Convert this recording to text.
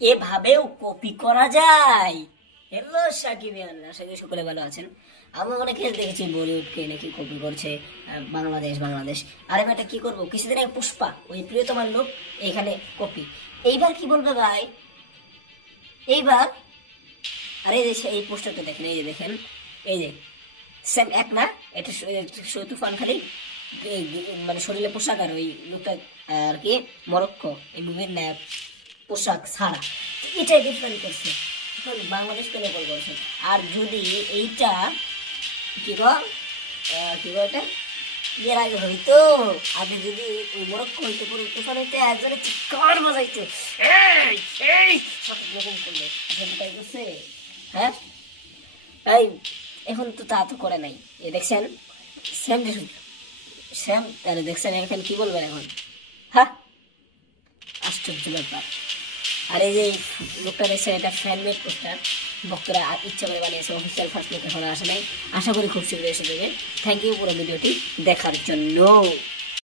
এভাবেও কপি করা যায়। হ্যালো সাকিবিয়ান, আশা করি সকলে ভালো আছেন। আমি অনেকে দেখেছি বলিউডকে নাকি কপি করছে, বাংলাদেশ বাংলাদেশ। আরে বেটা কি করবো, কিছুদিন আগে পুষ্পা ওই প্রিয়তমার লোক এখানে কপি। এইবার কি বলবে ভাই, এইবার আরে এই পোস্টারটা দেখেন, এই যে দেখেন, এই যে সেম এক না, এটা তুফান খালি মানে শরীরে পোশাক, আর ওই লোকটা আর কি মরক্কো এই মুভির নায়ক পোশাক ছাড়া, এটাই ডিফারেন্ট করছে। বাংলাদেশ কেন বল করছে? আর যদি এইটা কি কর কি কর এটা এর আগে হইতো, আগে যদি ওই মরক্কো হইতো, পুরো তুফান হইতে একজনে চিৎকার বাজাইতো এই সব রকম করলে, আসলে তাই করছে। হ্যাঁ তাই এখন তো তা তো করে নাই। এ দেখছেন সেম সেম, আরে দেখছেন এখন কি বলবেন এখন? হ্যাঁ, আশ্চর্য ব্যাপার। আর এই যে লোকটা দেখছেন, এটা ফ্যানমেড পোস্টার, ভক্তরা ইচ্ছা করে বানিয়েছে, অফিসিয়াল ফার্স্ট লুক এখন আসে নাই, আশা করি খুব শীঘ্রই এসে যাবে। থ্যাংক ইউ পুরো ভিডিওটি দেখার জন্য।